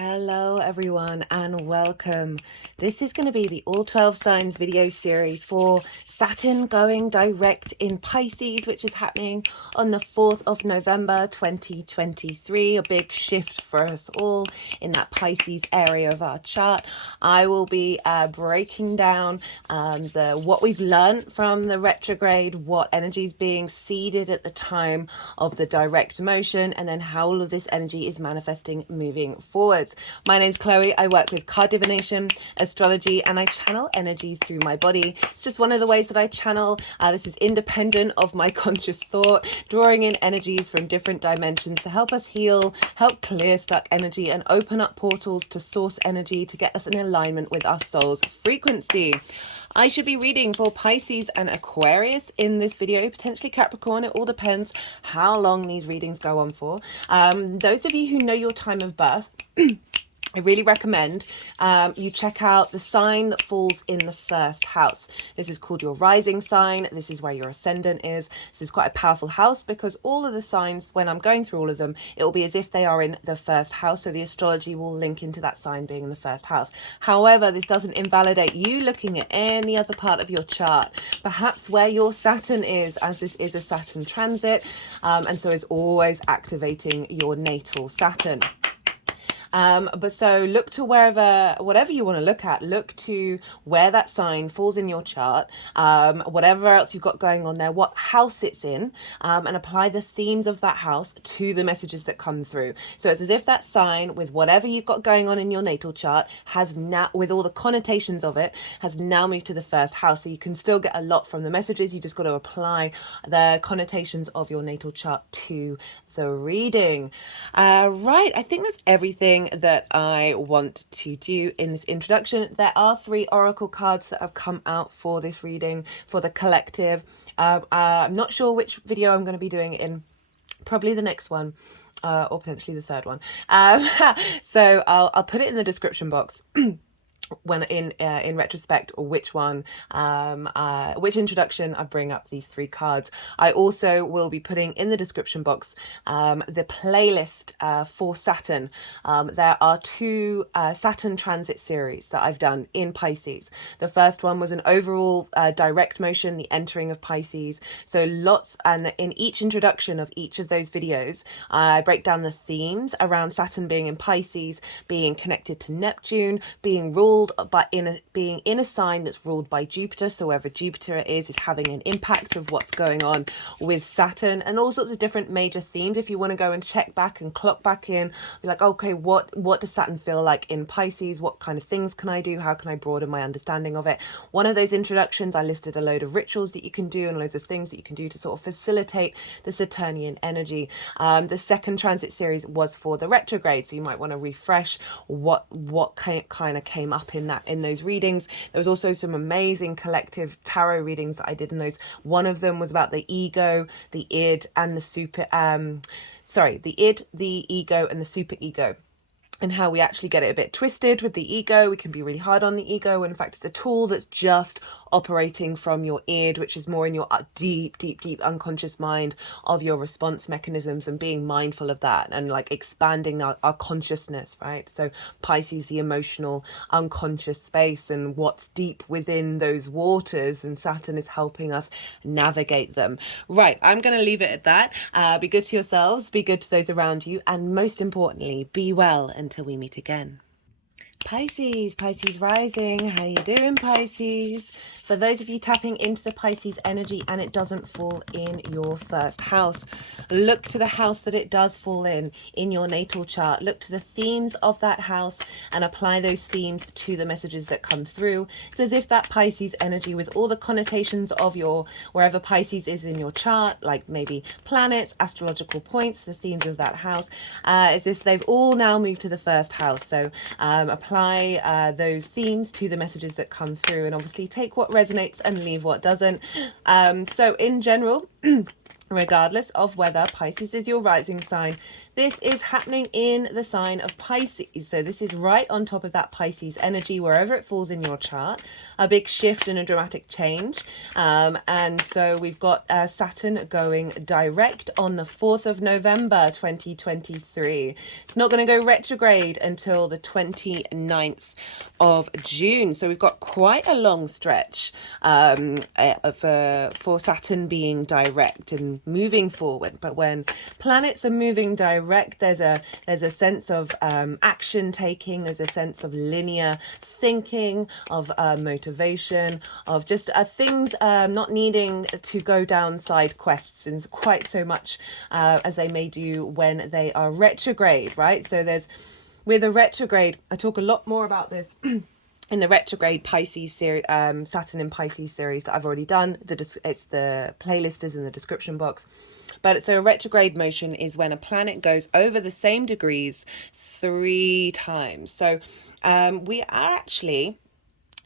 Hello everyone and welcome. This is going to be the all 12 signs video series for Saturn going direct in Pisces, which is happening on the 4th of November 2023. A big shift for us all in that Pisces area of our chart. I will be breaking down what we've learned from the retrograde, what energy is being seeded at the time of the direct motion, and then how all of this energy is manifesting moving forward. My name's Chloe. I work with card divination, astrology, and I channel energies through my body. It's just one of the ways that I channel. This is independent of my conscious thought, drawing in energies from different dimensions to help us heal, help clear stuck energy, and open up portals to source energy to get us in alignment with our soul's frequency. I should be reading for Pisces and Aquarius in this video, potentially Capricorn. It all depends how long these readings go on for. Those of you who know your time of birth, I really recommend you check out the sign that falls in the first house. This is called your rising sign. This is where your ascendant is. This is quite a powerful house because all of the signs, when I'm going through all of them, it will be as if they are in the first house. So the astrology will link into that sign being in the first house. However, this doesn't invalidate you looking at any other part of your chart, perhaps where your Saturn is, as this is a Saturn transit, and so it's always activating your natal Saturn. But so look to whatever you want to look to where that sign falls in your chart, whatever else you've got going on there, what house it's in, and apply the themes of that house to the messages that come through. So it's as if that sign, with whatever you've got going on in your natal chart, has now, with all the connotations of it, has now moved to the first house. So you can still get a lot from the messages. You just got to apply the connotations of your natal chart to the reading. Right, I think that's everything that I want to do in this introduction. There are 3 oracle cards that have come out for this reading for the collective. I'm not sure which video I'm going to be doing it in. Probably the next one, or potentially the third one. So I'll put it in the description box. When in retrospect, or which introduction I bring up these 3 cards. I also will be putting in the description box the playlist for Saturn. There are 2 Saturn transit series that I've done in Pisces. The first one was an overall direct motion, the entering of Pisces. So lots, and in each introduction of each of those videos, I break down the themes around Saturn being in Pisces, being connected to Neptune, being ruled being in a sign that's ruled by Jupiter. So wherever Jupiter is having an impact of what's going on with Saturn, and all sorts of different major themes. If you want to go and check back and clock back in, be like, okay, what does Saturn feel like in Pisces? What kind of things can I do? How can I broaden my understanding of it? One of those introductions, I listed a load of rituals that you can do and loads of things that you can do to sort of facilitate the Saturnian energy. The second transit series was for the retrograde, so you might want to refresh what kind of came up in those readings. There was also some amazing collective tarot readings that I did in those. One of them was about the ego, the id, and the ego, and the super ego, and how we actually get it a bit twisted with the ego. We can be really hard on the ego, when in fact it's a tool that's just operating from your id, which is more in your deep unconscious mind of your response mechanisms, and being mindful of that and like expanding our consciousness, right? So Pisces, the emotional unconscious space, and what's deep within those waters, and Saturn is helping us navigate them. Right, I'm going to leave it at that. Be good to yourselves, be good to those around you, and most importantly, be well until we meet again. Pisces rising, how you doing, Pisces? For those of you tapping into the Pisces energy and it doesn't fall in your first house, look to the house that it does fall in your natal chart. Look to the themes of that house and apply those themes to the messages that come through. It's as if that Pisces energy, with all the connotations of your, wherever Pisces is in your chart, like maybe planets, astrological points, the themes of that house, is this, they've all now moved to the first house. So apply those themes to the messages that come through, and obviously take what resonates and leave what doesn't. So in general, regardless of whether Pisces is your rising sign, this is happening in the sign of Pisces. So this is right on top of that Pisces energy, wherever it falls in your chart, a big shift and a dramatic change. And so we've got Saturn going direct on the 4th of November 2023. It's not going to go retrograde until the 29th of June. So we've got quite a long stretch for Saturn being direct and moving forward. But when planets are moving direct, there's a sense of action taking, there's a sense of linear thinking, of motivation, of just things not needing to go down side quests in quite so much as they may do when they are retrograde, right? So with a retrograde, I talk a lot more about this in the retrograde Pisces series, Saturn in Pisces series that I've already done. It's the playlist is in the description box. But so a retrograde motion is when a planet goes over the same degrees 3 times. So we are actually...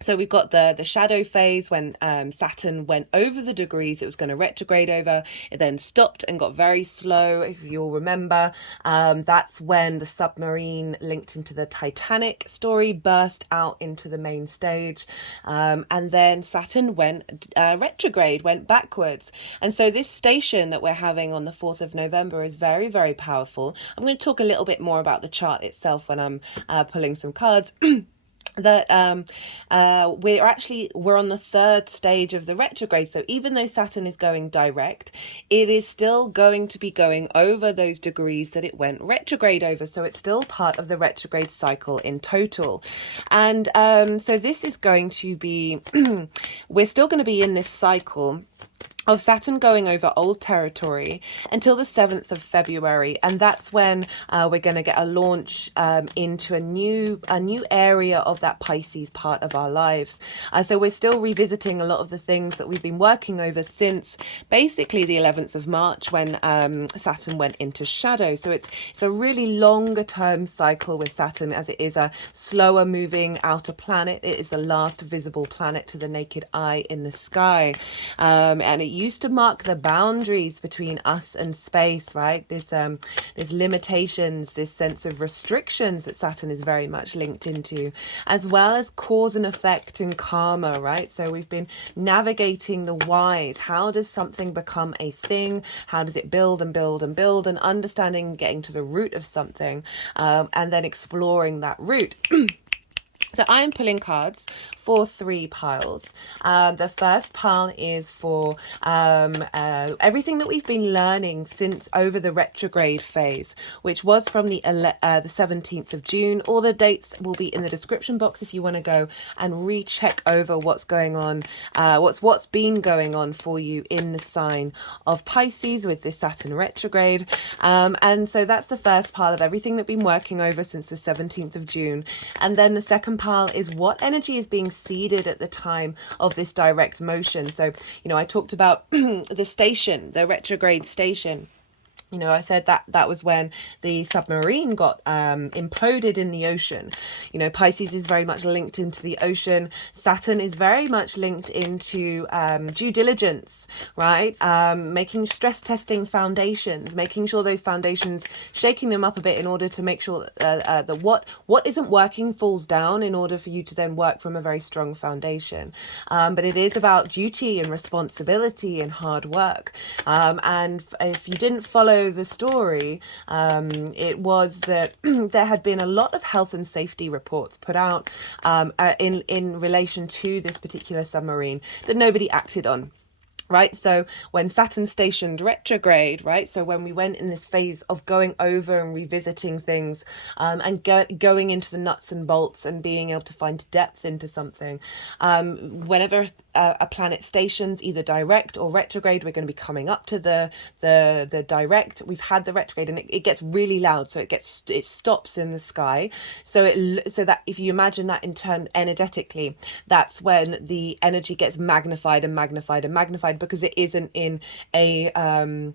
So we've got the shadow phase when Saturn went over the degrees it was going to retrograde over. It then stopped and got very slow, if you'll remember. That's when the submarine linked into the Titanic story burst out into the main stage. And then Saturn went retrograde, went backwards. And so this station that we're having on the 4th of November is very, very powerful. I'm going to talk a little bit more about the chart itself when I'm pulling some cards. That we're on the 3rd stage of the retrograde. So even though Saturn is going direct, it is still going to be going over those degrees that it went retrograde over. So it's still part of the retrograde cycle in total. And so this is going to be, we're still going to be in this cycle of Saturn going over old territory until the 7th of February, and that's when we're going to get a launch into a new area of that Pisces part of our lives. So we're still revisiting a lot of the things that we've been working over since basically the 11th of March when Saturn went into shadow. So it's a really longer term cycle with Saturn, as it is a slower moving outer planet. It is the last visible planet to the naked eye in the sky, and it used to mark the boundaries between us and space, right? There's limitations, this sense of restrictions that Saturn is very much linked into, as well as cause and effect and karma, right? So we've been navigating the whys. How does something become a thing? How does it build and build and build, and understanding, getting to the root of something, and then exploring that root. So I'm pulling cards for 3 piles. The first pile is for everything that we've been learning since over the retrograde phase, which was from the 17th of June. All the dates will be in the description box if you want to go and recheck over what's going on, what's been going on for you in the sign of Pisces with this Saturn retrograde. And so that's the first pile of everything that we've been working over since the 17th of June. And then the second pile is what energy is being seeded at the time of this direct motion. So, I talked about the station, the retrograde station. I said that was when the submarine got imploded in the ocean. Pisces is very much linked into the ocean. Saturn is very much linked into due diligence, right? Making stress testing foundations, making sure those foundations, shaking them up a bit in order to make sure that what isn't working falls down in order for you to then work from a very strong foundation. But it is about duty and responsibility and hard work. And if you didn't follow the story, it was that there had been a lot of health and safety reports put out in relation to this particular submarine that nobody acted on. Right, so when Saturn stationed retrograde, right, so when we went in this phase of going over and revisiting things, and going into the nuts and bolts and being able to find depth into something, whenever a planet stations either direct or retrograde, we're going to be coming up to the direct. We've had the retrograde, and it gets really loud, so it stops in the sky. So that if you imagine that in turn energetically, that's when the energy gets magnified and magnified and magnified. because it isn't in a an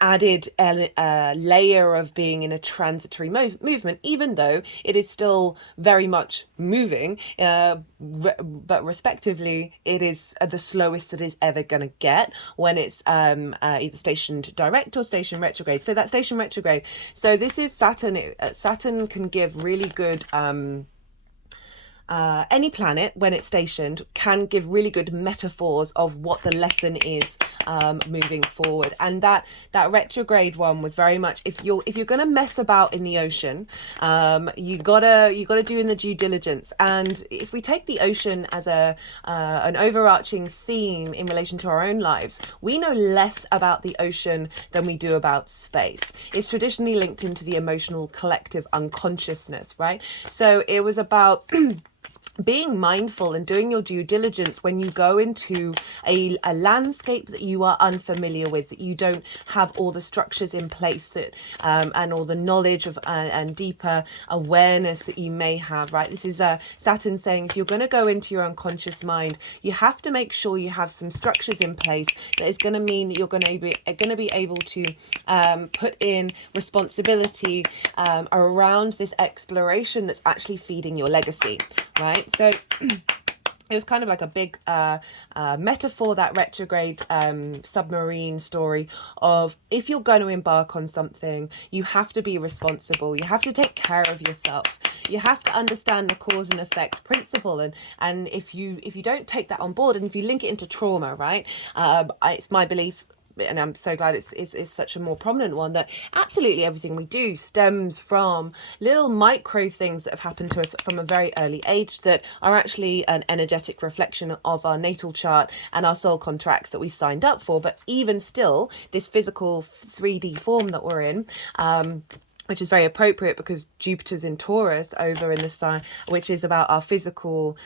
added layer of being in a transitory movement, even though it is still very much moving, but respectively it is the slowest it is ever going to get when it's either stationed direct or stationed retrograde. So that station retrograde, so this is Saturn. Saturn can give really good any planet, when it's stationed, can give really good metaphors of what the lesson is moving forward. And that retrograde one was very much, if you're going to mess about in the ocean, you gotta do in the due diligence. And if we take the ocean as an overarching theme in relation to our own lives, we know less about the ocean than we do about space. It's traditionally linked into the emotional collective unconsciousness, right? So it was about being mindful and doing your due diligence when you go into a landscape that you are unfamiliar with, that you don't have all the structures in place, that and all the knowledge of and deeper awareness that you may have, right? This is Saturn saying, if you're going to go into your unconscious mind, you have to make sure you have some structures in place that is going to mean that you're going to be able to put in responsibility around this exploration that's actually feeding your legacy, right? So it was kind of like a big metaphor, that retrograde submarine story of, if you're going to embark on something, you have to be responsible. You have to take care of yourself. You have to understand the cause and effect principle. And if you don't take that on board, and if you link it into trauma, right? It's my belief, and I'm so glad it's such a more prominent one, that absolutely everything we do stems from little micro things that have happened to us from a very early age, that are actually an energetic reflection of our natal chart and our soul contracts that we signed up for. But even still, this physical 3D form that we're in, which is very appropriate because Jupiter's in Taurus over in the sign, which is about our physical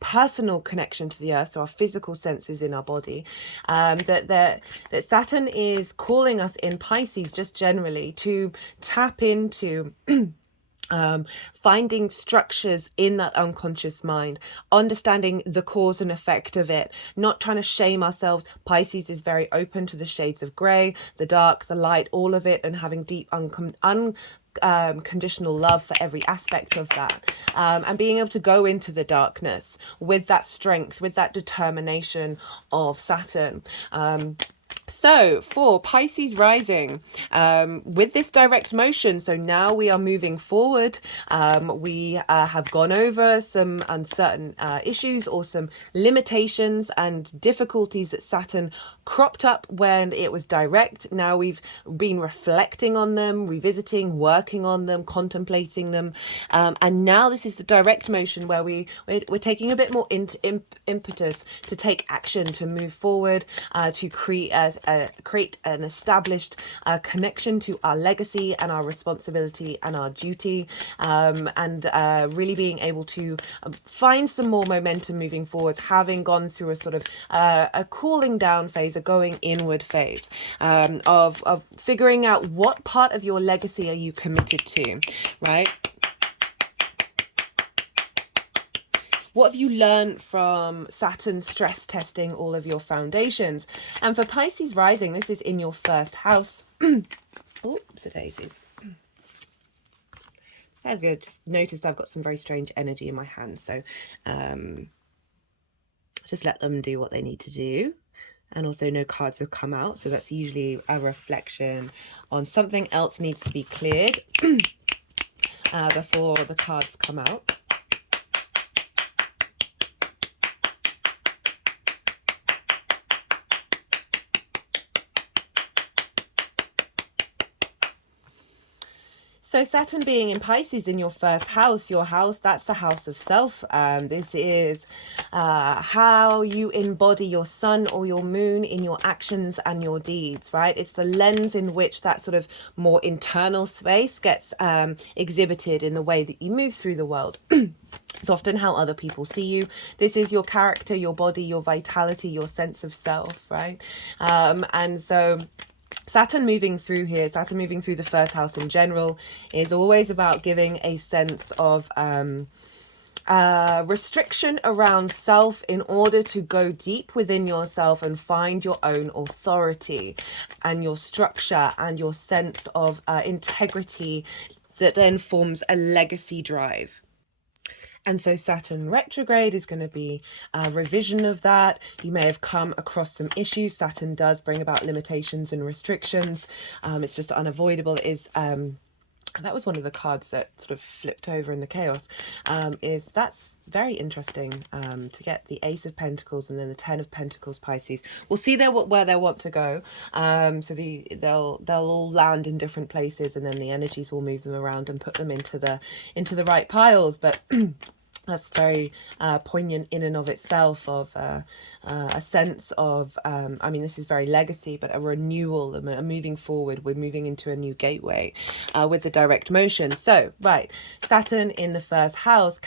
personal connection to the earth, so our physical senses in our body, that Saturn is calling us in Pisces just generally to tap into finding structures in that unconscious mind, understanding the cause and effect of it, not trying to shame ourselves. Pisces is very open to the shades of grey, the dark, the light, all of it, and having deep unconditional love for every aspect of that, and being able to go into the darkness with that strength, with that determination of Saturn. So for Pisces rising, with this direct motion, so now we are moving forward. We have gone over some uncertain issues or some limitations and difficulties that Saturn cropped up when it was direct. Now we've been reflecting on them, revisiting, working on them, contemplating them. And now this is the direct motion where we're taking a bit more impetus to take action, to move forward, to create an established connection to our legacy and our responsibility and our duty, and really being able to find some more momentum moving forward, having gone through a sort of a cooling down phase, a going inward phase, of figuring out what part of your legacy are you committed to, right? What have you learned from Saturn stress testing all of your foundations? And for Pisces rising, this is in your first house. Oops, daisies. So I've just noticed I've got some very strange energy in my hands. So just let them do what they need to do. And also no cards have come out. So that's usually a reflection on something else needs to be cleared before the cards come out. So Saturn being in Pisces in your first house, your house, that's the house of self. This is how you embody your sun or your moon in your actions and your deeds, right? It's the lens in which that sort of more internal space gets exhibited in the way that you move through the world. It's often how other people see you. This is your character, your body, your vitality, your sense of self, right? And so Saturn moving through here, Saturn moving through the first house in general, is always about giving a sense of restriction around self in order to go deep within yourself and find your own authority and your structure and your sense of integrity that then forms a legacy drive. And so Saturn retrograde is going to be a revision of that. You may have come across some issues. Saturn does bring about limitations and restrictions. It's just unavoidable. It is that was one of the cards that sort of flipped over in the chaos. That's very interesting to get the Ace of Pentacles and then the Ten of Pentacles Pisces. We'll see where they want to go. So they'll all land in different places, and then the energies will move them around and put them into the right piles. But that's very poignant in and of itself, of a sense of, I mean, this is very legacy, but a renewal, a moving forward. We're moving into a new gateway with the direct motion. So, right, Saturn in the first house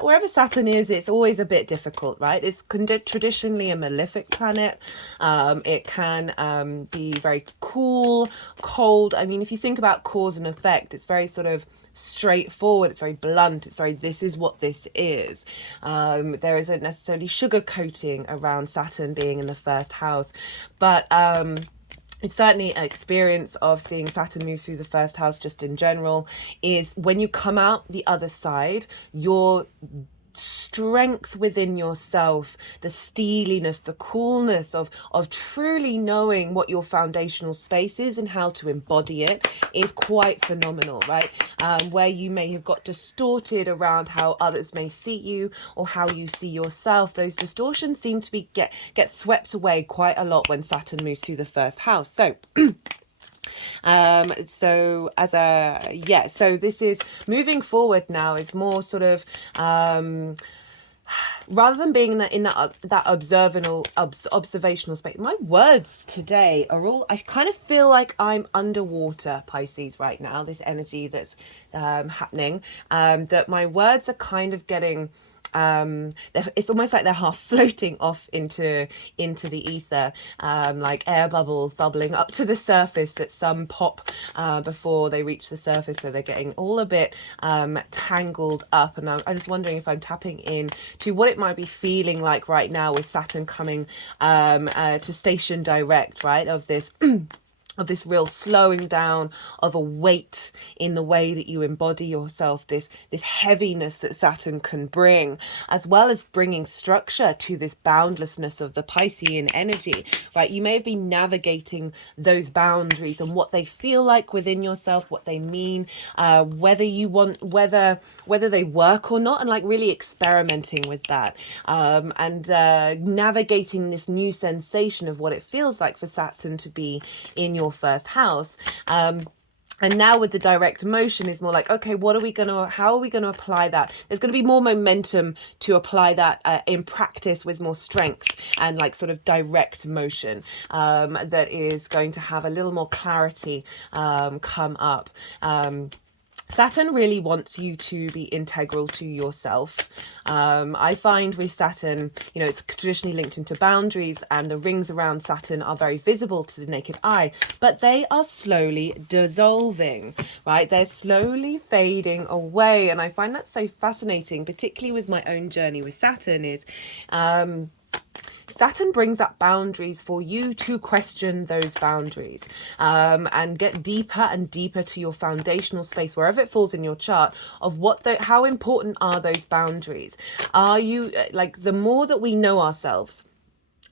wherever Saturn is, it's always a bit difficult, right? It's traditionally a malefic planet. It can be very cool, cold. I mean, if you think about cause and effect, it's very sort of straightforward, it's very blunt, it's very, this is what this is. There isn't necessarily sugarcoating around Saturn being in the first house, but it's certainly an experience of seeing Saturn move through the first house just in general, is when you come out the other side, your strength within yourself, the steeliness, the coolness of truly knowing what your foundational space is and how to embody it is quite phenomenal, right? Where you may have got distorted around how others may see you or how you see yourself, those distortions seem to be get swept away quite a lot when Saturn moves through the first house. So so this is moving forward now, is more sort of rather than being in that observational space. My words today are all, I kind of feel like I'm underwater, Pisces, right now, this energy that's happening, that my words are kind of getting it's almost like they're half floating off into the ether, like air bubbles bubbling up to the surface that some pop before they reach the surface, so they're getting all a bit tangled up. And I'm just wondering if I'm tapping in to what it might be feeling like right now with Saturn coming to station direct, right, of this of this real slowing down, of a weight in the way that you embody yourself, this heaviness that Saturn can bring, as well as bringing structure to this boundlessness of the Piscean energy, right? You may have been navigating those boundaries and what they feel like within yourself, what they mean, whether they work or not, and like really experimenting with that, and navigating this new sensation of what it feels like for Saturn to be in your first house. And now with the direct motion is more like, okay, how are we going to apply that? There's going to be more momentum to apply that in practice with more strength and like sort of direct motion, that is going to have a little more clarity come up. Saturn really wants you to be integral to yourself. I find with Saturn, it's traditionally linked into boundaries, and the rings around Saturn are very visible to the naked eye, but they are slowly dissolving, right? They're slowly fading away. And I find that so fascinating, particularly with my own journey with Saturn, is Saturn brings up boundaries for you to question those boundaries, and get deeper and deeper to your foundational space, wherever it falls in your chart, of how important are those boundaries? Are you, like, the more that we know ourselves,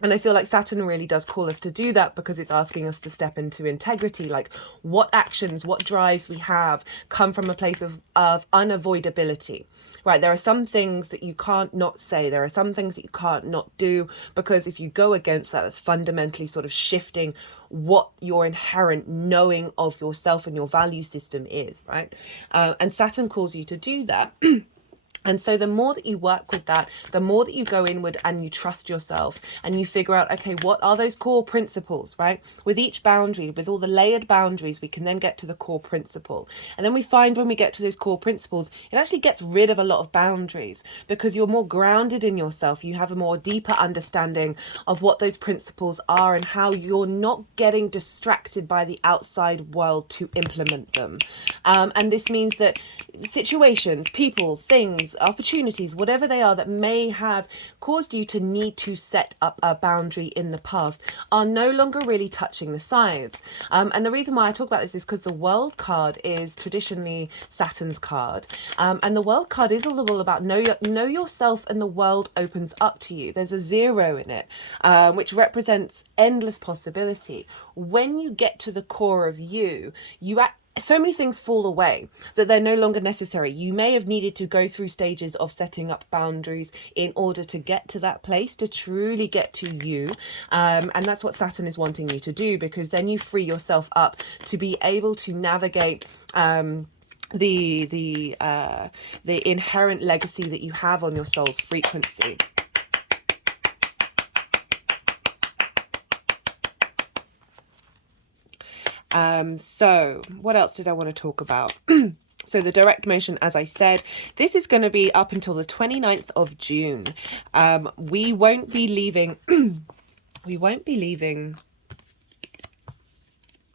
and I feel like Saturn really does call us to do that, because it's asking us to step into integrity. Like, what actions, what drives we have come from a place of unavoidability, right? There are some things that you can't not say. There are some things that you can't not do, because if you go against that, that's fundamentally sort of shifting what your inherent knowing of yourself and your value system is, right? And Saturn calls you to do that. And so the more that you work with that, the more that you go inward and you trust yourself and you figure out, okay, what are those core principles, right? With each boundary, with all the layered boundaries, we can then get to the core principle. And then we find when we get to those core principles, it actually gets rid of a lot of boundaries, because you're more grounded in yourself. You have a more deeper understanding of what those principles are and how you're not getting distracted by the outside world to implement them. And this means that situations, people, things, opportunities, whatever they are that may have caused you to need to set up a boundary in the past, are no longer really touching the sides. And the reason why I talk about this is because the World card is traditionally Saturn's card. And the World card is all about know yourself, and the world opens up to you. There's a 0 in it, which represents endless possibility. When you get to the core of you, so many things fall away that they're no longer necessary. You may have needed to go through stages of setting up boundaries in order to get to that place, to truly get to you. And that's what Saturn is wanting you to do, because then you free yourself up to be able to navigate the inherent legacy that you have on your soul's frequency. So what else did I want to talk about? So the direct motion, as I said, this is going to be up until the 29th of June. We won't be leaving.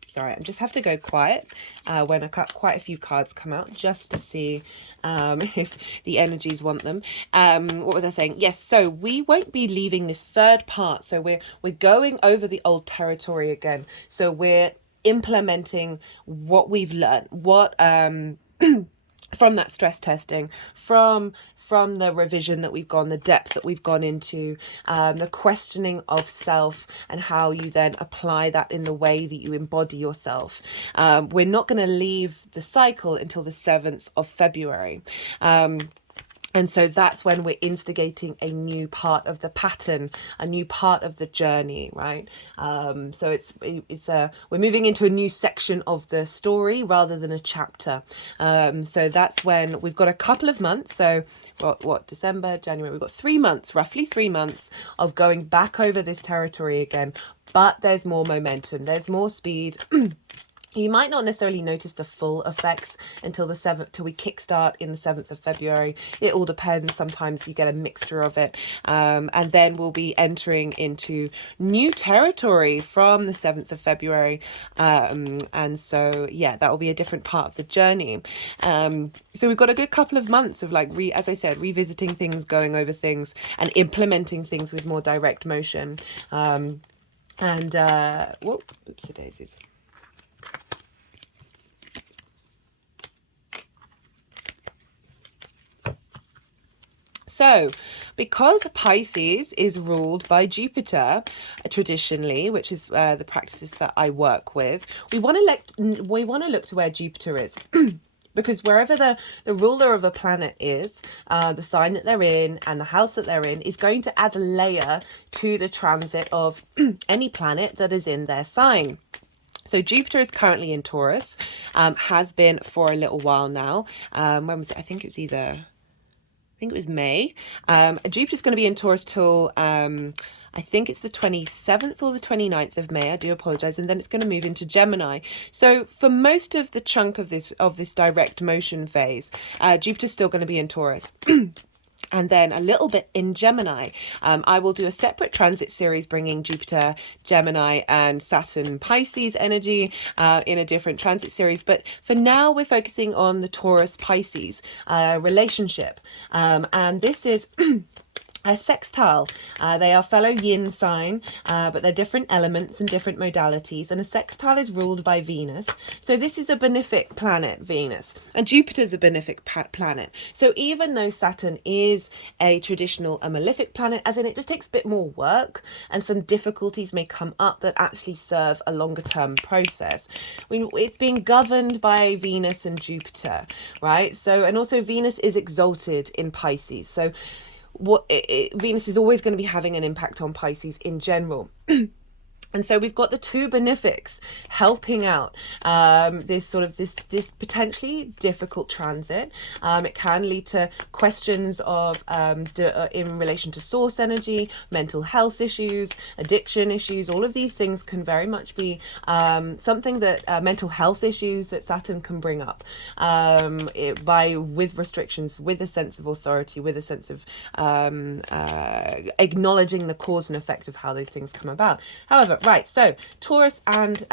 Sorry, I just have to go quiet when quite a few cards come out, just to see if the energies want them. What was I saying? Yes, so we won't be leaving this third part. So we're going over the old territory again. So we're implementing what we've learned, what from that stress testing, from the revision that we've gone, the depth that we've gone into, the questioning of self, and how you then apply that in the way that you embody yourself. We're not going to leave the cycle until the 7th of February. And so that's when we're instigating a new part of the pattern, a new part of the journey, right? So we're moving into a new section of the story rather than a chapter. So that's when we've got a couple of months. So what December, January, we've got 3 months, roughly 3 months of going back over this territory again. But there's more momentum, there's more speed. You might not necessarily notice the full effects until the 7th, till we kickstart in the 7th of February. It all depends. Sometimes you get a mixture of it. And then we'll be entering into new territory from the 7th of February. And so, yeah, that will be a different part of the journey. So we've got a good couple of months of, as I said, revisiting things, going over things, and implementing things with more direct motion. Oopsie daisies. So, because Pisces is ruled by Jupiter traditionally, which is the practices that I work with, we want to look to where Jupiter is. Because wherever the ruler of a planet is, the sign that they're in and the house that they're in is going to add a layer to the transit of any planet that is in their sign. So Jupiter is currently in Taurus, has been for a little while now. When was it? I think it was May. Jupiter's going to be in Taurus till I think it's the 27th or the 29th of May. I do apologize. And then it's going to move into Gemini. So for most of the chunk of this direct motion phase, Jupiter's still going to be in Taurus. And then a little bit in Gemini. I will do a separate transit series bringing Jupiter, Gemini, and Saturn Pisces energy in a different transit series. But for now, we're focusing on the Taurus Pisces relationship. And this is a sextile. They are fellow yin sign, but they're different elements and different modalities. And a sextile is ruled by Venus. So this is a benefic planet, Venus. And Jupiter's a benefic planet. So even though Saturn is a malefic planet, as in it just takes a bit more work and some difficulties may come up that actually serve a longer term process. It's being governed by Venus and Jupiter, right? So, and also Venus is exalted in Pisces. So Venus is always going to be having an impact on Pisces in general. And so we've got the two benefics helping out this potentially difficult transit. It can lead to questions of in relation to source energy, mental health issues, addiction issues. All of these things can very much be something that mental health issues that Saturn can bring up with restrictions, with a sense of authority, with a sense of acknowledging the cause and effect of how those things come about. However, right, so Taurus and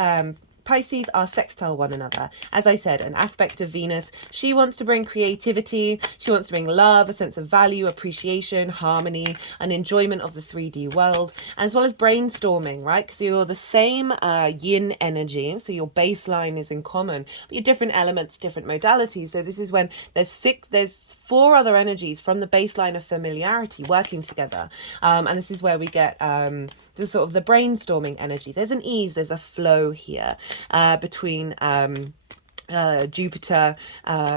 Pisces are sextile one another. As I said, an aspect of Venus. She wants to bring creativity. She wants to bring love, a sense of value, appreciation, harmony, an enjoyment of the 3D world, as well as brainstorming, right? Because you're the same yin energy. So your baseline is in common, but you're different elements, different modalities. So this is when there's 4 other energies from the baseline of familiarity working together. And this is where we get the sort of the brainstorming energy. There's an ease, there's a flow here between Jupiter,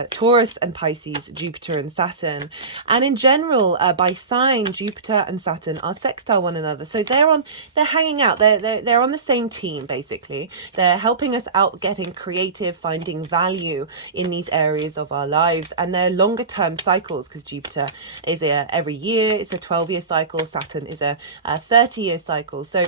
Taurus and Pisces, Jupiter and Saturn. And in general, by sign, Jupiter and Saturn are sextile one another. So they're hanging out. They're on the same team, basically. They're helping us out, getting creative, finding value in these areas of our lives. And they're longer term cycles, because Jupiter is every year. It's a 12-year cycle. Saturn is a 30-year cycle. So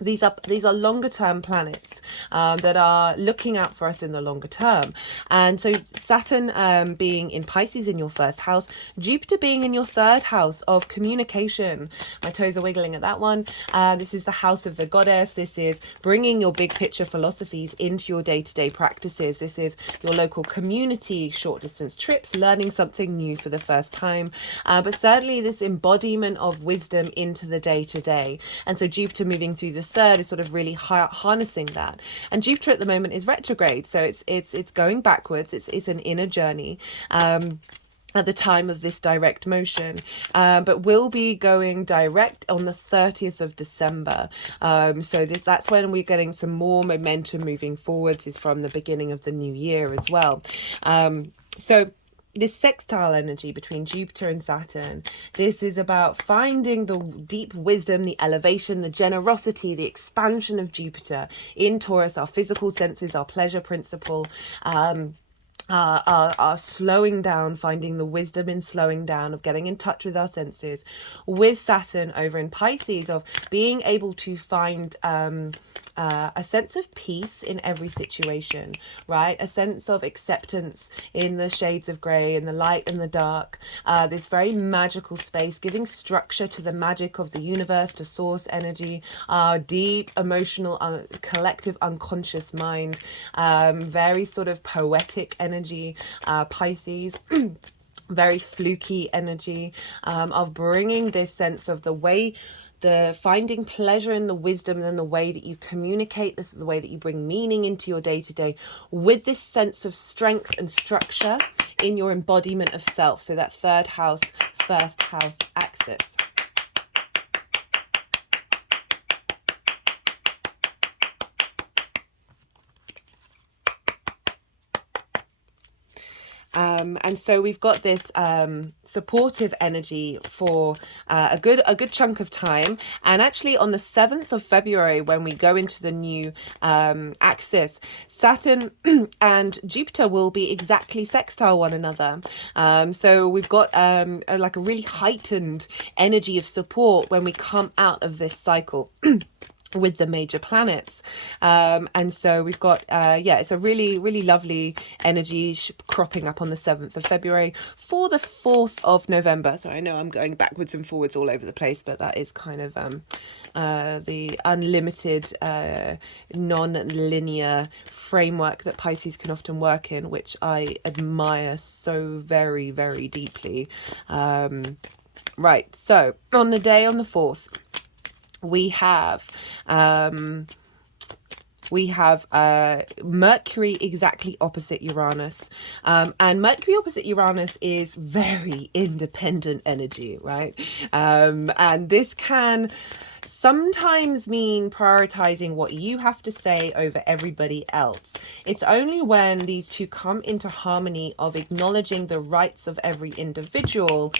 these are longer term planets that are looking out for us in the longer term. And so Saturn being in Pisces in your 1st house, Jupiter being in your 3rd house of communication. My toes are wiggling at that one. This is the house of the goddess. This is bringing your big picture philosophies into your day-to-day practices. This is your local community, short distance trips, learning something new for the first time. But certainly this embodiment of wisdom into the day-to-day. And so Jupiter moving through the 3rd is sort of really harnessing that. And Jupiter at the moment is retrograde, so it's going backwards. It's an inner journey at the time of this direct motion, but will be going direct on the 30th of December. So that's when we're getting some more momentum moving forwards, is from the beginning of the new year as well. So this sextile energy between Jupiter and Saturn, this is about finding the deep wisdom, the elevation, the generosity, the expansion of Jupiter in Taurus, our physical senses, our pleasure principle, are slowing down, finding the wisdom in slowing down, of getting in touch with our senses, with Saturn over in Pisces, of being able to find a sense of peace in every situation, right? A sense of acceptance in the shades of grey, in the light and the dark, this very magical space, giving structure to the magic of the universe, to source energy, our deep emotional collective unconscious mind, very sort of poetic energy, Pisces. Very fluky energy, of bringing this sense of the finding pleasure in the wisdom and the way that you communicate, this is the way that you bring meaning into your day-to-day, with this sense of strength and structure in your embodiment of self. So that 3rd house, 1st house axis. And so we've got this supportive energy for a good chunk of time. And actually on the 7th of February, when we go into the new axis, Saturn and Jupiter will be exactly sextile one another. So we've got like a really heightened energy of support when we come out of this cycle. With the major planets, and so we've got it's a really lovely energy cropping up on the 7th of February for the 4th of November. So I know I'm going backwards and forwards all over the place, but that is kind of the unlimited non-linear framework that Pisces can often work in, which I admire so very, very deeply. Right, so on the 4th, we have Mercury exactly opposite Uranus, and Mercury opposite Uranus is very independent energy, right? And this can sometimes mean prioritizing what you have to say over everybody else. It's only when these two come into harmony of acknowledging the rights of every individual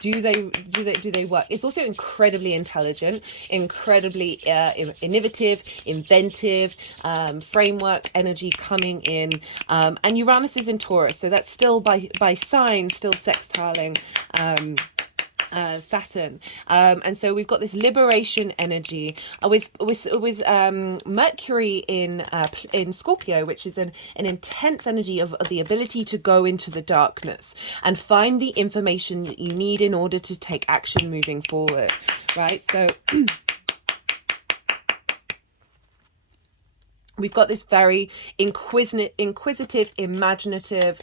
do they work. It's also incredibly intelligent, incredibly innovative, inventive, framework energy coming in, and Uranus is in Taurus, so that's still by sign still sextiling Saturn, and so we've got this liberation energy with Mercury in Scorpio, which is an intense energy of the ability to go into the darkness and find the information that you need in order to take action moving forward, right? So We've got this very inquisitive, imaginative,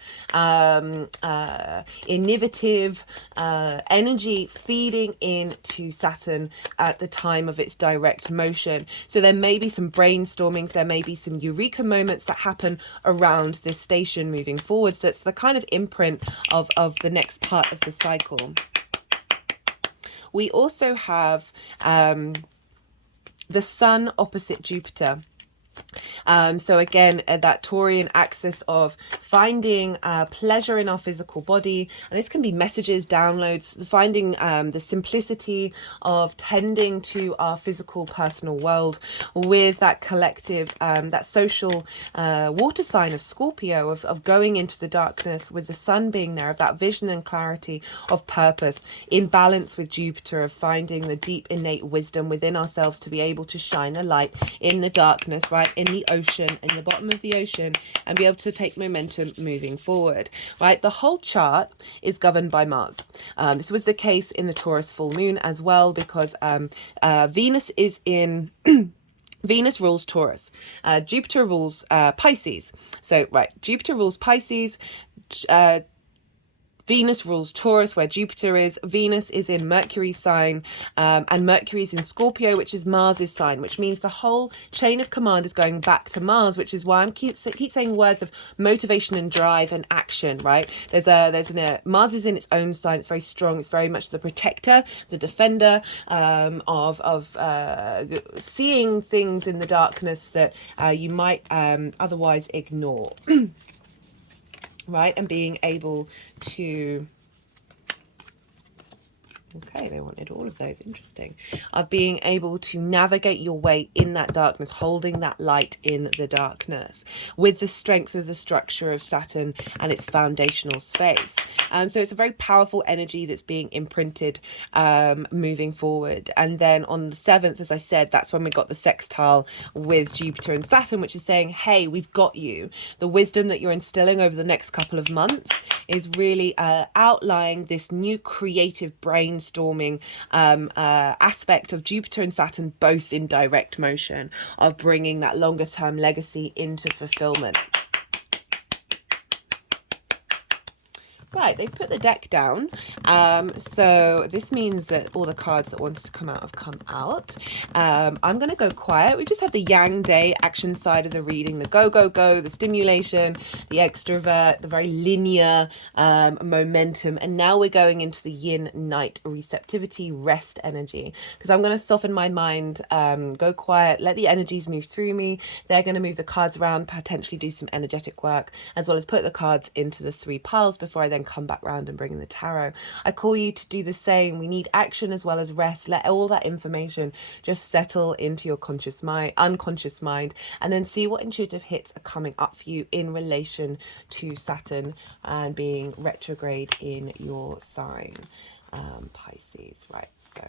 innovative energy feeding into Saturn at the time of its direct motion. So there may be some brainstormings, there may be some eureka moments that happen around this station moving forwards. That's the kind of imprint of the next part of the cycle. We also have the Sun opposite Jupiter. So again, that Taurian axis of finding pleasure in our physical body, and this can be messages, downloads, finding the simplicity of tending to our physical personal world with that collective, that social water sign of Scorpio, of going into the darkness with the Sun being there, of that vision and clarity of purpose, in balance with Jupiter, of finding the deep innate wisdom within ourselves to be able to shine the light in the darkness, right, in the ocean, in the bottom of the ocean, and be able to take momentum moving forward, right? The whole chart is governed by Mars. This was the case in the Taurus full moon as well, because Venus is in Venus rules Taurus, Jupiter rules Pisces. So right, Jupiter rules Pisces, Venus rules Taurus, where Jupiter is. Venus is in Mercury's sign, and Mercury is in Scorpio, which is Mars's sign, which means the whole chain of command is going back to Mars, which is why I'm keep saying words of motivation and drive and action, right? Mars is in its own sign. It's very strong. It's very much the protector, the defender, of seeing things in the darkness that you might otherwise ignore. Right, and being able to, okay, they wanted all of those, interesting, of being able to navigate your way in that darkness, holding that light in the darkness with the strength of the structure of Saturn and its foundational space. So it's a very powerful energy that's being imprinted moving forward. And then on the 7th, as I said, that's when we got the sextile with Jupiter and Saturn, which is saying, hey, we've got you. The wisdom that you're instilling over the next couple of months is really outlining this new creative brainstorming aspect of Jupiter and Saturn, both in direct motion, of bringing that longer term legacy into fulfillment. Right, they've put the deck down. So this means that all the cards that wanted to come out have come out. I'm going to go quiet. We just had the Yang Day action side of the reading, the go, go, go, the stimulation, the extrovert, the very linear momentum. And now we're going into the Yin Night receptivity, rest energy. Because I'm going to soften my mind, go quiet, let the energies move through me. They're going to move the cards around, potentially do some energetic work, as well as put the cards into the 3 piles before I then come back round and bring in the tarot. I call you to do the same. We need action as well as rest. Let all that information just settle into your conscious mind, unconscious mind, and then see what intuitive hits are coming up for you in relation to Saturn and being retrograde in your sign, Pisces. Right, so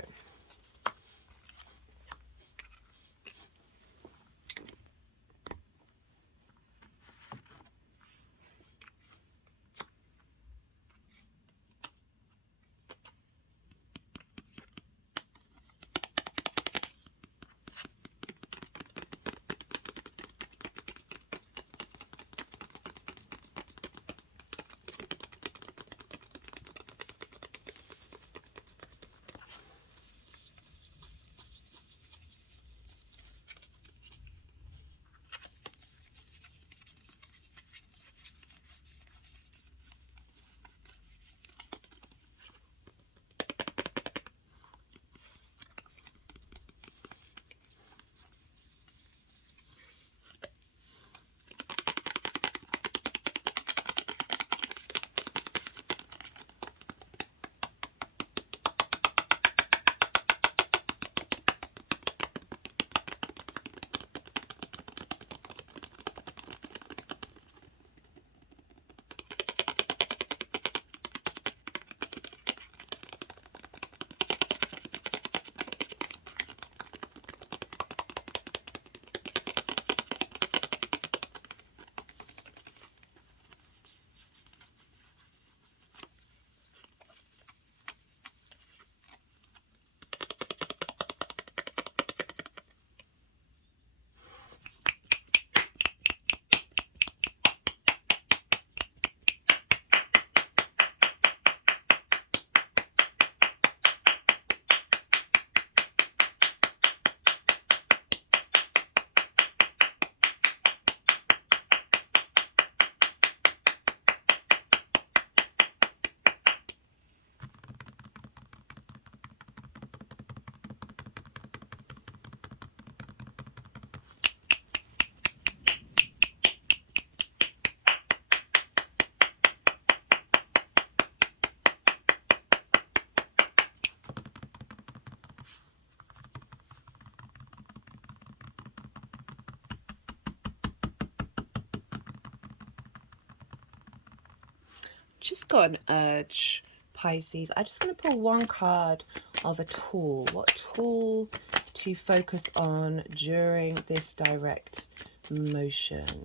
just got an urge, Pisces. I'm just going to pull one card of a tool. What tool to focus on during this direct motion?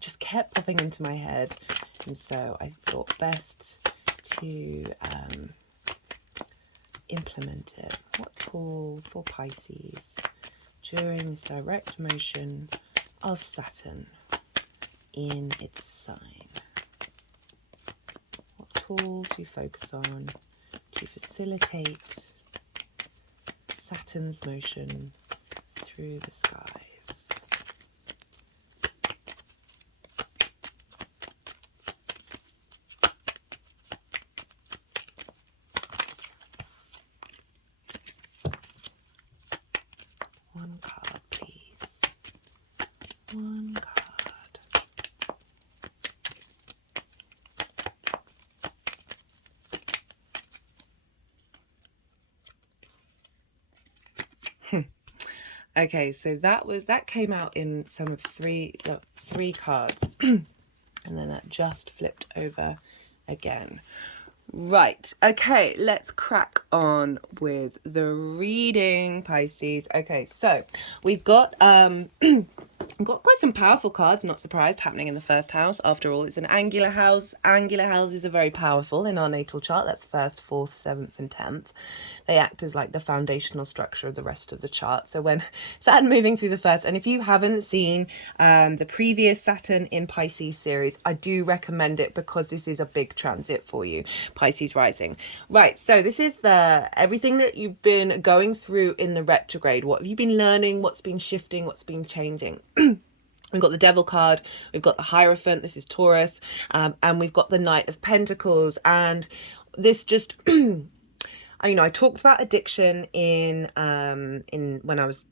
Just kept popping into my head, and so I thought best to implement it. What tool for Pisces during this direct motion of Saturn in its sign? What tool to focus on to facilitate Saturn's motion through the skies? One card, please. One card. Okay, so that came out in some of three cards, and then that just flipped over again. Right, okay, let's crack on with the reading, Pisces. Okay, so we've got we've got quite some powerful cards, not surprised, happening in the first house. After all, it's an angular house. Angular houses are very powerful in our natal chart. That's 1st, 4th, 7th and 10th. They act as like the foundational structure of the rest of the chart. So when Saturn moving through the first, and if you haven't seen the previous Saturn in Pisces series, I do recommend it because this is a big transit for you, Pisces rising. Right, so this is everything that you've been going through in the retrograde. What have you been learning? What's been shifting? What's been changing? We've got the Devil card, we've got the Hierophant, this is Taurus, and we've got the Knight of Pentacles. And this just, I talked about addiction in when I was,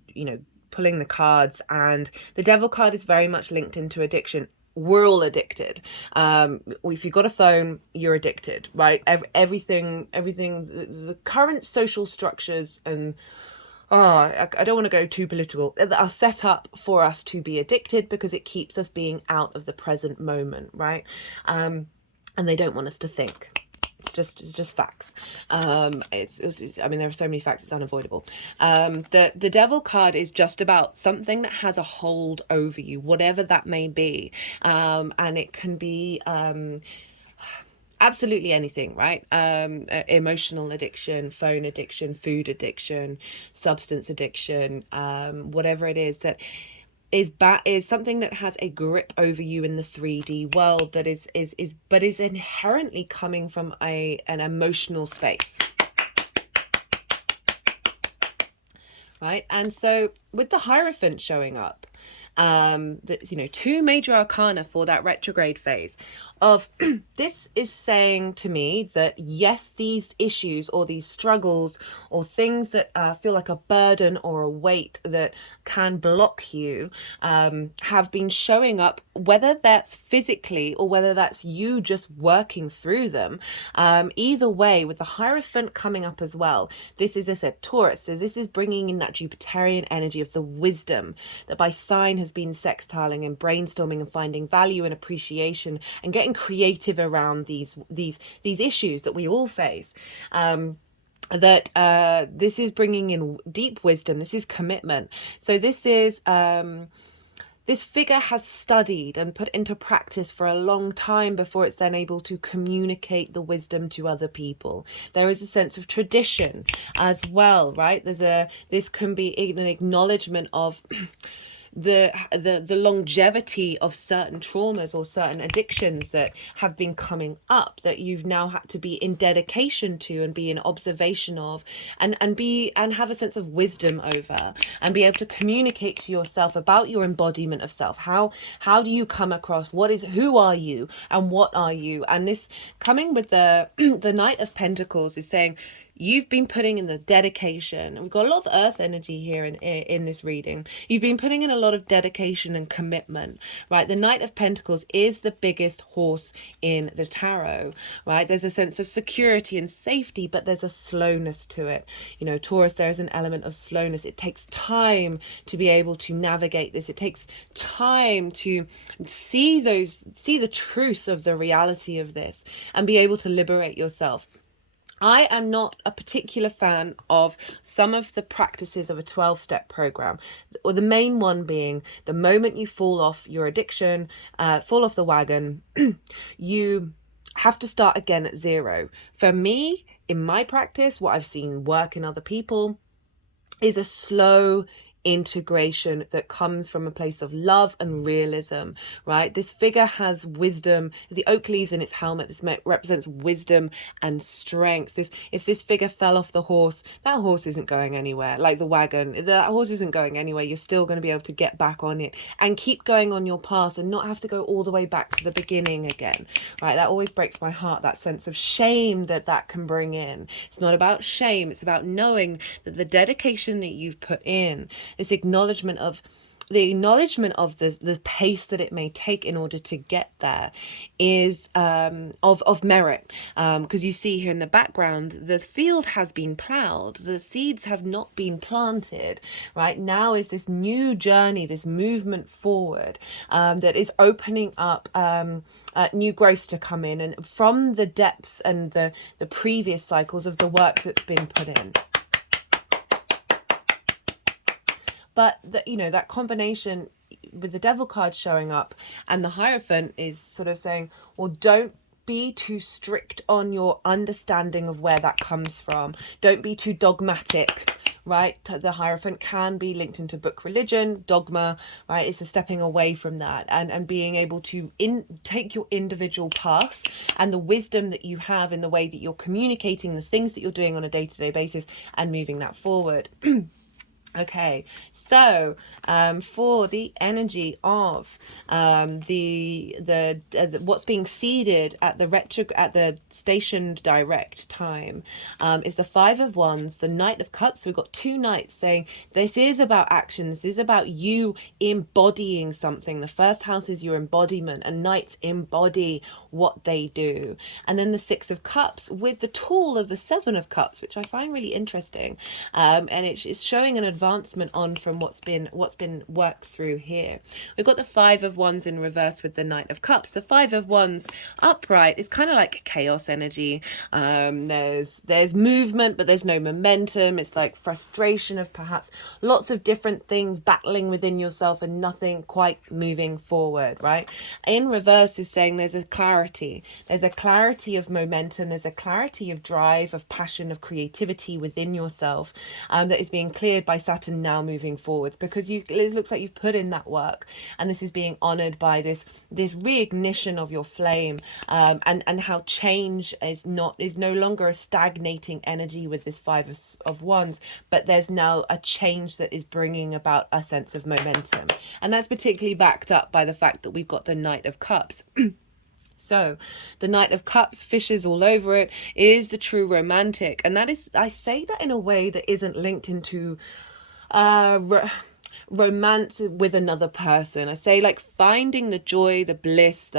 pulling the cards, and the Devil card is very much linked into addiction. We're all addicted. If you've got a phone, you're addicted, right? Everything, the current social structures and I don't want to go too political, are set up for us to be addicted because it keeps us being out of the present moment, right? And they don't want us to think. It's just facts. There are so many facts, it's unavoidable. The Devil card is just about something that has a hold over you, whatever that may be. And it can be absolutely anything, right? Emotional addiction, phone addiction, food addiction, substance addiction, whatever it is that is something that has a grip over you in the 3D world, that is inherently coming from an emotional space, right? And so with the Hierophant showing up, that two major arcana for that retrograde phase of this is saying to me that yes, these issues or these struggles or things that feel like a burden or a weight that can block you have been showing up, whether that's physically or whether that's you just working through them. Either way, with the Hierophant coming up as well, this is, as I said, Taurus, so this is bringing in that Jupiterian energy of the wisdom that by sign has been sextiling and brainstorming and finding value and appreciation and getting creative around these issues that we all face. This is bringing in deep wisdom. This is commitment. So this is this figure has studied and put into practice for a long time before it's then able to communicate the wisdom to other people. There is a sense of tradition as well, right? This can be an acknowledgement of the longevity of certain traumas or certain addictions that have been coming up, that you've now had to be in dedication to and be in observation of, and have a sense of wisdom over, and be able to communicate to yourself about your embodiment of self. How do you come across? Who are you and what are you? And this coming with the the Knight of Pentacles is saying you've been putting in the dedication. We've got a lot of earth energy here in this reading. You've been putting in a lot of dedication and commitment, right? The Knight of Pentacles is the biggest horse in the tarot, right? There's a sense of security and safety, but there's a slowness to it. You know, Taurus, there is an element of slowness. It takes time to be able to navigate this. It takes time to see the truth of the reality of this and be able to liberate yourself. I am not a particular fan of some of the practices of a 12-step program, or the main one being the moment you fall off your addiction, fall off the wagon, you have to start again at zero. For me, in my practice, what I've seen work in other people is a slow integration that comes from a place of love and realism, right? This figure has wisdom. As the oak leaves in its helmet, this represents wisdom and strength. If this figure fell off the horse, that horse isn't going anywhere. Like the wagon, that horse isn't going anywhere. You're still going to be able to get back on it and keep going on your path and not have to go all the way back to the beginning again, right? That always breaks my heart, that sense of shame that can bring in. It's not about shame. It's about knowing that the dedication that you've put in, this acknowledgement of the pace that it may take in order to get there, is of merit, because you see here in the background the field has been plowed, the seeds have not been planted. Right now is this new journey, this movement forward, that is opening up new growth to come in, and from the depths and the previous cycles of the work that's been put in. But that combination with the Devil card showing up and the Hierophant is sort of saying, well, don't be too strict on your understanding of where that comes from. Don't be too dogmatic, right? The Hierophant can be linked into book religion, dogma, right? It's a stepping away from that and being able to take your individual path and the wisdom that you have in the way that you're communicating the things that you're doing on a day-to-day basis and moving that forward. Okay, so for the energy of the what's being seeded at the stationed direct time is the Five of Wands, the Knight of Cups. So we've got two knights saying this is about action. This is about you embodying something. The first house is your embodiment, and knights embody what they do. And then the Six of Cups with the tool of the Seven of Cups, which I find really interesting, and it's showing an advancement on from what's been worked through here. We've got the Five of Wands in reverse with the Knight of Cups. The Five of Wands upright is kind of like chaos energy. There's movement, but there's no momentum. It's like frustration of perhaps lots of different things battling within yourself and nothing quite moving forward, right? In reverse is saying there's a clarity. There's a clarity of momentum. There's a clarity of drive, of passion, of creativity within yourself that is being cleared by Saturn now moving forward, because it looks like you've put in that work, and this is being honored by this reignition of your flame, and how change is no longer a stagnating energy with this Five of Wands, but there's now a change that is bringing about a sense of momentum, and that's particularly backed up by the fact that we've got the Knight of Cups. So the Knight of Cups, fishes all over it, is the true romantic. And that is, I say that in a way that isn't linked into romance with another person. I say like finding the joy, the bliss,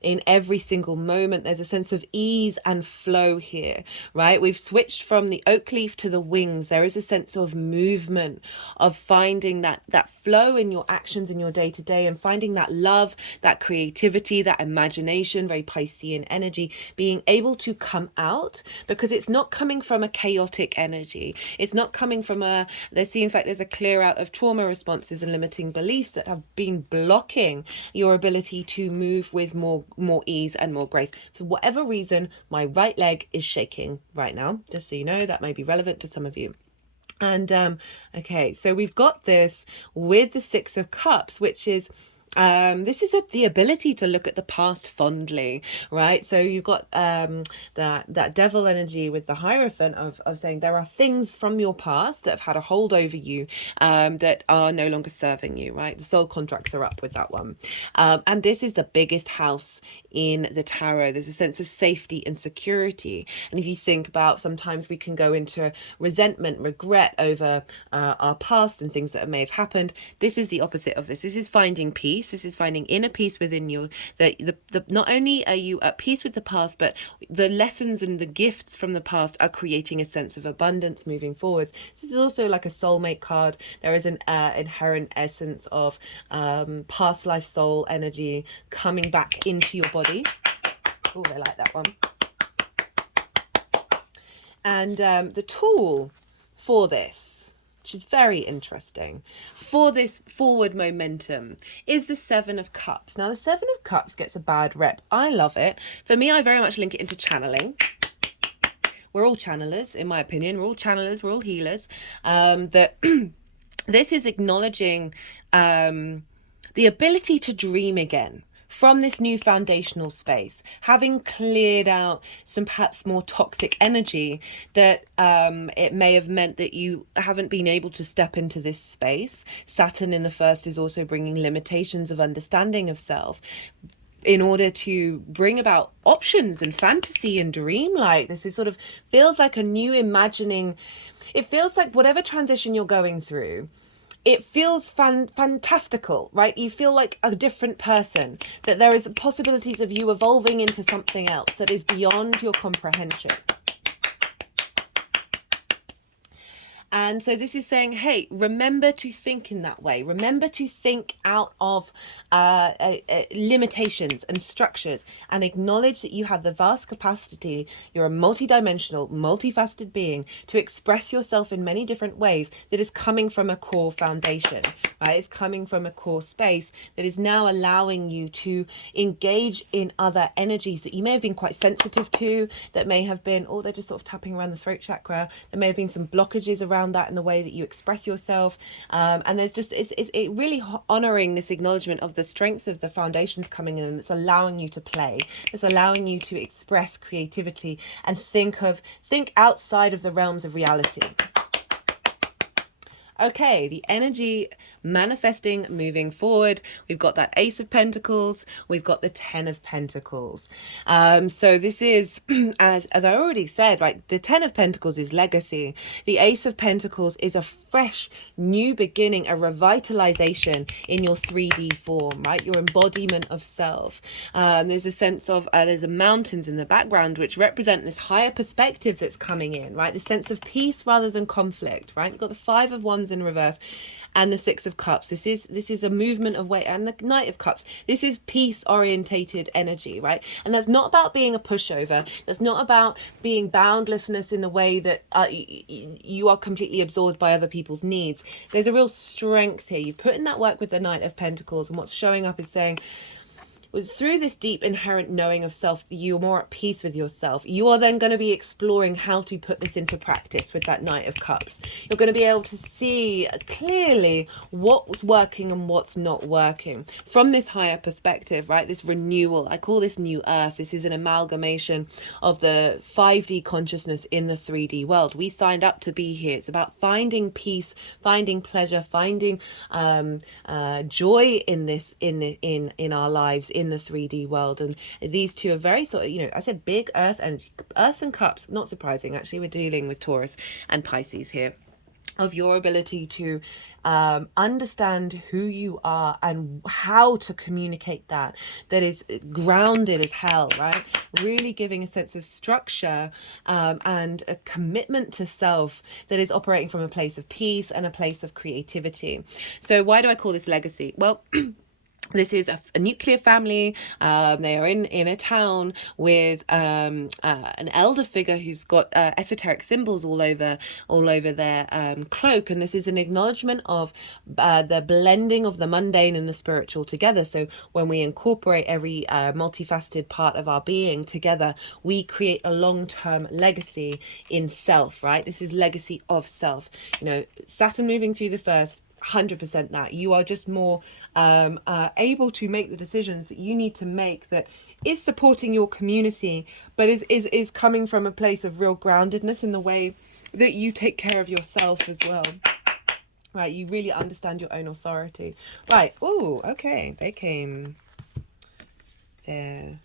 in every single moment. There's a sense of ease and flow here, right? We've switched from the oak leaf to the wings. There is a sense of movement, of finding that flow in your actions in your day-to-day, and finding that love, that creativity, that imagination, very Piscean energy, being able to come out, because it's not coming from a chaotic energy. It's not coming from there seems like there's a clear out of trauma responses and limiting beliefs that have been blocking your ability to move with more ease and more grace. For whatever reason, my right leg is shaking right now, just so you know. That may be relevant to some of you. And okay, so we've got this with the Six of Cups, which is This is the ability to look at the past fondly, right? So you've got that devil energy with the Hierophant of saying there are things from your past that have had a hold over you that are no longer serving you, right? The soul contracts are up with that one. And this is the biggest house in the tarot. There's a sense of safety and security. And if you think about, sometimes we can go into resentment, regret over our past and things that may have happened. This is the opposite of this. This is finding peace. This is finding inner peace within you. That the not only are you at peace with the past, but the lessons and the gifts from the past are creating a sense of abundance moving forwards. This is also like a soulmate card. There is an inherent essence of past life soul energy coming back into your body. Oh, I like that one. And the tool for this, which is very interesting, for this forward momentum, is the Seven of Cups. Now, the Seven of Cups gets a bad rep. I love it. For me, I very much link it into channeling. We're all channelers, in my opinion. We're all channelers. We're all healers. That this is acknowledging the ability to dream again from this new foundational space, having cleared out some perhaps more toxic energy that it may have meant that you haven't been able to step into this space. Saturn in the first is also bringing limitations of understanding of self in order to bring about options and fantasy and dreamlight. This is sort of feels like a new imagining. It feels like whatever transition you're going through, it feels fantastical, right? You feel like a different person, that there is possibilities of you evolving into something else that is beyond your comprehension. And so this is saying, hey, remember to think in that way. Remember to think out of limitations and structures, and acknowledge that you have the vast capacity. You're a multidimensional, multifaceted being to express yourself in many different ways that is coming from a core foundation, right? It's coming from a core space that is now allowing you to engage in other energies that you may have been quite sensitive to, that may have been, oh, they're just sort of tapping around the throat chakra. There may have been some blockages around that in the way that you express yourself. And there's just, it's really honoring this acknowledgement of the strength of the foundations coming in, and it's allowing you to play. It's allowing you to express creativity and think outside of the realms of reality. Okay, the energy manifesting moving forward. We've got that Ace of Pentacles. We've got the Ten of Pentacles. So this is, as I already said, right, the Ten of Pentacles is legacy. The Ace of Pentacles is a fresh new beginning, a revitalization in your 3D form, right? Your embodiment of self. There's a sense of, there's a mountains in the background which represent this higher perspective that's coming in, right? The sense of peace rather than conflict, right? You've got the Five of Wands in reverse and the Six of Cups. This is a movement of weight, and the Knight of Cups. This is peace orientated energy, right? And that's not about being a pushover. That's not about being boundlessness in the way that you are completely absorbed by other people's needs. There's a real strength here. You put in that work with the Knight of Pentacles, and what's showing up is saying, through this deep inherent knowing of self, you're more at peace with yourself. You are then going to be exploring how to put this into practice with that Knight of Cups. You're going to be able to see clearly what's working and what's not working from this higher perspective, right? This renewal. I call this new earth. This is an amalgamation of the 5D consciousness in the 3D world. We signed up to be here. It's about finding peace, finding pleasure, finding joy in this, in our lives, in the 3D world. And these two are very sort of, I said big earth and cups. Not surprising, actually. We're dealing with Taurus and Pisces here, of your ability to understand who you are and how to communicate that is grounded as hell, right? Really giving a sense of structure and a commitment to self that is operating from a place of peace and a place of creativity. So why do I call this legacy? Well, this is a nuclear family. They are in a town with an elder figure who's got esoteric symbols all over their cloak, and this is an acknowledgement of the blending of the mundane and the spiritual together. So when we incorporate every multifaceted part of our being together, we create a long-term legacy in self, right? This is legacy of self. Saturn moving through the first, 100% that. You are just more able to make the decisions that you need to make, that is supporting your community, but is coming from a place of real groundedness in the way that you take care of yourself as well. Right, you really understand your own authority. Right, oh, okay, they came there.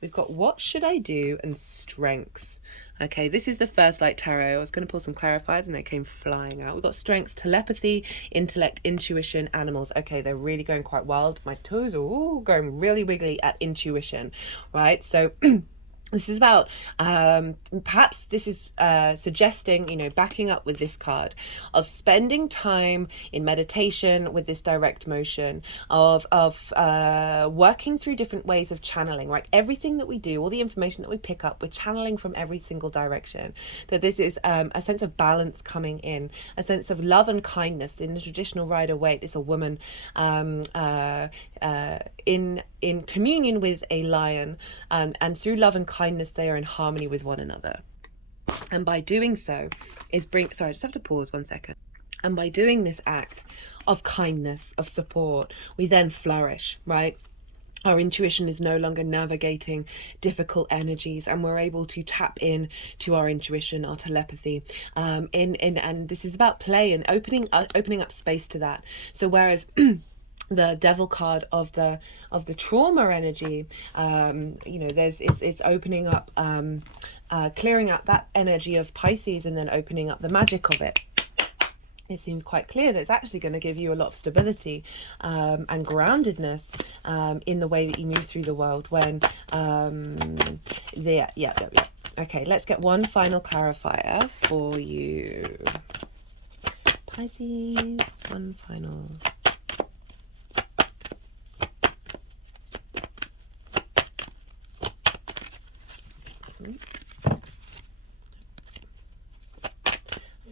We've got what should I do and strength. Okay, this is the first light tarot. I was going to pull some clarifiers and they came flying out. We've got strength, telepathy, intellect, intuition, animals. Okay, they're really going quite wild. My toes are going really wiggly at intuition, right? So this is about, perhaps this is suggesting, you know, backing up with this card, of spending time in meditation with this direct motion, of working through different ways of channeling, right? Everything that we do, all the information that we pick up, we're channeling from every single direction. That this is a sense of balance coming in, a sense of love and kindness. In the traditional Rider-Waite, it's a woman in communion with a lion, and through love and kindness they are in harmony with one another. And by doing so sorry, I just have to pause 1 second. And by doing this act of kindness, of support, we then flourish, right? Our intuition is no longer navigating difficult energies, and we're able to tap in to our intuition, our telepathy, and this is about play and opening up space to that. So whereas the devil card of the trauma energy, you know, it's opening up, clearing out that energy of Pisces, and then opening up the magic of it. It seems quite clear that it's actually going to give you a lot of stability and groundedness in the way that you move through the world when okay, let's get one final clarifier for you, Pisces. One final.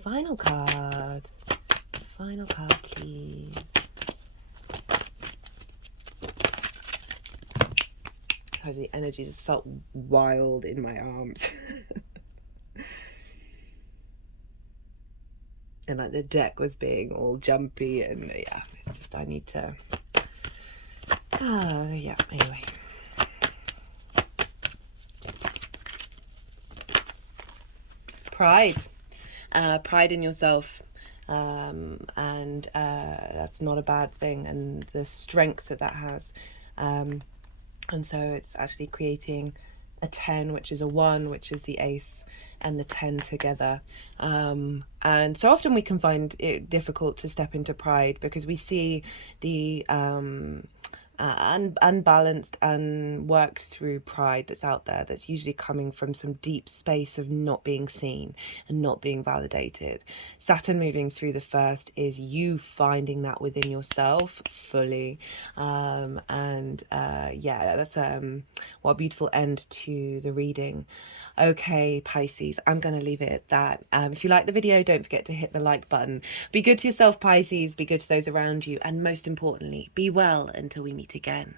Final card. Final card, please. Oh, the energy just felt wild in my arms. And like the deck was being all jumpy, and yeah, it's just, I need to, yeah, anyway. Pride. Pride in yourself, and that's not a bad thing, and the strength that has, and so it's actually creating a 10, which is a 1, which is the ace, and the 10 together, and so often we can find it difficult to step into pride because we see the unbalanced and worked through pride that's out there, that's usually coming from some deep space of not being seen and not being validated. Saturn moving through the first is you finding that within yourself fully, yeah, that's what a beautiful end to the reading. Okay, Pisces, I'm going to leave it at that. If you like the video, don't forget to hit the like button. Be good to yourself, Pisces. Be good to those around you. And most importantly, be well until we meet again.